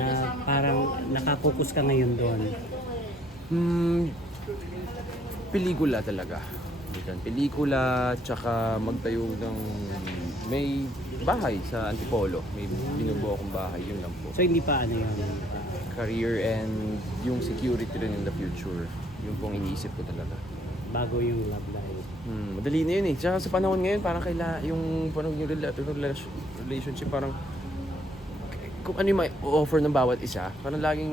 na parang nakapokus ka ngayon doon? Pelikula talaga. Pelikula, tsaka magtayo ng may bahay sa Antipolo. May binubuo akong bahay, yun lang po. So hindi pa ano yun? Career and yung security rin in the future. Yung pong iniisip ko talaga. Bago yung love life. Madali na yun eh. Tsaka sa panahon ngayon, parang yung relationship, parang kung ano yung offer ng bawat isa, parang laging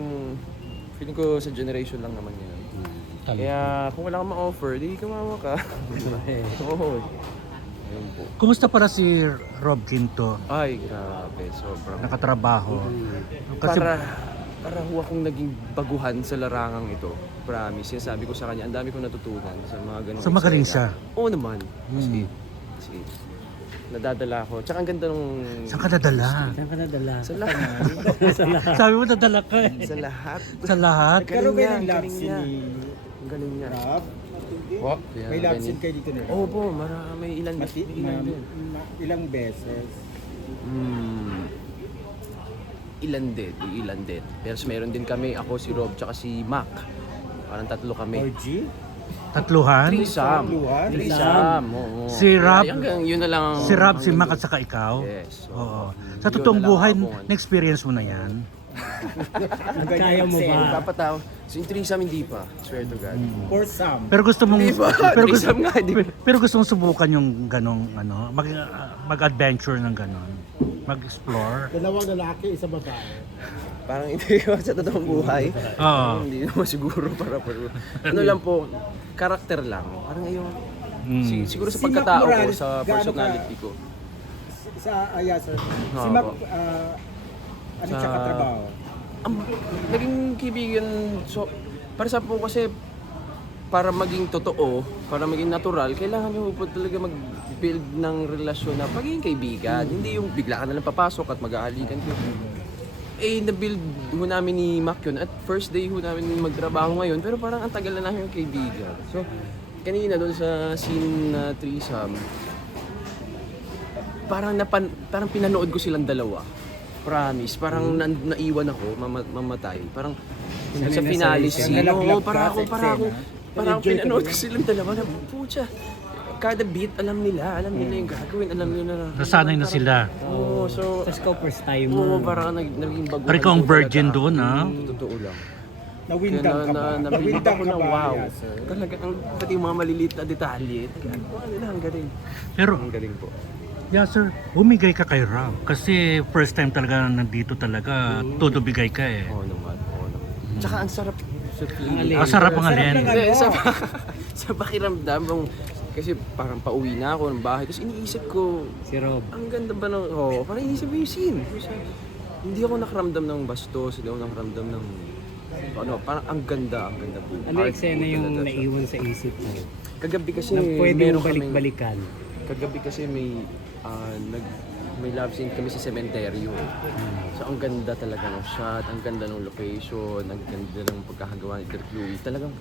feeling ko sa generation lang naman yun. Kaya kung wala kang ma-offer, di kumawa ka. Oo. Ayun po. Kumusta para si Rob Quinto? Ay, grabe. Sobrang... Nakatrabaho. Kasi Para ho akong naging baguhan sa larangang ito. Promise. Sinasabi ko sa kanya, ang dami kong natutunan sa mga ganun. so magaling siya. Oo naman. Kasi nadadala ako. Tsaka ang ganda nung... Saan ka nadala? Saan ka nadala? Sa lahat. Sabi mo nadala ka eh. Sa lahat. Sa lahat? Galing niya, ng love galing scene niya. ni Ang galing niya. Rob? What? May love scene kayo dito na? Oo po, may ilan din. Ilang beses? Ilan din. Pero meron din kami, ako, si Rob, tsaka si Mac. Parang tatlo kami. Orgy? Tatluhan? Threesome. Oo. Si Rob, Yun na lang. si Rob, si Mac at saka ikaw? Yes. Oo. Sa Yun totoong na lang buhay, ako. na-experience mo na yan? Kaya mo ba? Papataw. So yung threesome hindi pa. Swear to God. For some. Pero gusto mong Di ba? Threesome nga, di ba? pero gusto mong subukan yung ganong mag-adventure ng ganon. Mag-explore. Dalawang lalaki, isa babae. Parang hindi ko sa totoong buhay. Oo. Hindi naman siguro para ano lang po, karakter lang. Parang ayun. Siguro sa Si Mac pagkatao ko, Morales, sa gaano personality ko. Yeah, sir. Si Oo, Mac, po. ano Sa- siya katrabaho? Naging kaibigan, so, para sa po kasi, para maging totoo, para maging natural, kailangan nyo po talaga mag-build ng relasyon na pagiging kaibigan. Hindi yung bigla ka na lang papasok at mag-aalikan ko. Na-build ho namin ni Mac yun. At first day ho namin magtrabaho ngayon, pero parang ang tagal na namin yung kaibigan. So, kanina doon sa scene na threesome, parang pinanood ko silang dalawa. Promise. Parang naiwan ako, mamatay. Parang sa finale scene. Oo, para ako pinanood ko silang dalawa na, pucha, kada beat alam nila yung gagawin, alam nila na. Nasanay na sila. Oo, so, Tapos ikaw first time oo, mo. parang naging baguhan. Pero ikaw ang ko virgin talaga. doon, ha? Totoo lang. Nawindang ka ba? Nabilib ako na wow. yeah, sir? Talaga, pati yung mga maliliit na detalye. Ang galing. Pero, Ang galing po. yeah sir, humigay ka kay Rob. Kasi first time talaga nandito talaga, todo bigay ka eh. Oo naman. Tsaka ang sarap sa feeling. alin. Sarap ang alin. Hindi, sa pakiramdam, kasi parang pauwi na ako ng bahay. Tapos iniisip ko, Si Rob. ang ganda ba ng, parang iniisip ko yung scene. Hindi ako nakaramdam ng bastos, hindi ako nakaramdam ng, parang ang ganda po. Ano Art eksena po yung talaga siya. naiwan sa isip mo? Kagabi kasi, Na pwede meron mong kaming- balik-balikan. Kagabi kasi may love scene kami sa sementeryo. So ang ganda talaga ng shot, ang ganda ng location, ang ganda ng pagkakagawa ni Dirk Louie. Talagang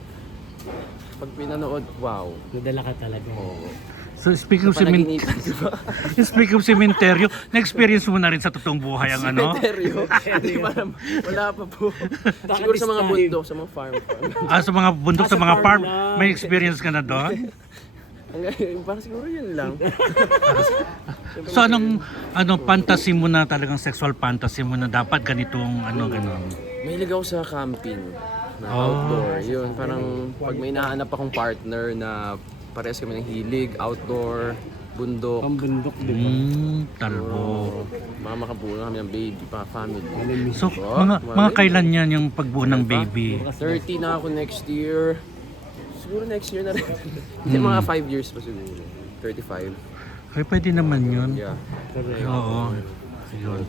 pag pinanood, wow. Nadala ka talaga. Oo. So speaking of Panaginip, di ba? speaking of cementerio, na-experience mo na rin sa totoong buhay ang ano? Sementeryo? Hindi pa naman. Wala pa po. Siguro sa mga this time? bundok, sa mga farm. Sa mga bundok, sa sa mga farm, farm lang. may experience ka na doon? Parang siguro yun lang. So anong fantasy mo na talagang sexual fantasy mo na dapat ganitong ganon? Mahilig ako sa camping na Oh. outdoor. Yun, parang pag may nahanap akong partner na parehas kami ng hilig, outdoor, bundok. Pambundok, di ba? Talbo. Mga makabuo na kami ng baby, family. So mga kailan yan yung pagbuo ng baby? 30 na ako next year. Siguro next year na rin. Hindi, mga 5 years pa siguro. 35. Ay pwede naman yun. Yeah. Correct. Oo. Yun.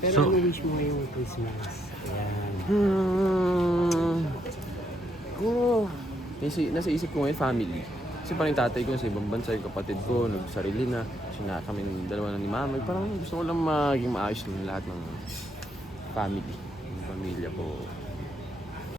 Pero So- ano wish mo ngayong Christmas? Ayan. Nasa isip ko ngayon, family. Kasi parang yung tatay ko sa ibang bansa, yung kapatid ko, nagsarili na. Kasi na kami dalawa na ni mama. Parang gusto ko lang maging maayos ng lahat ng family. Yung pamilya ko.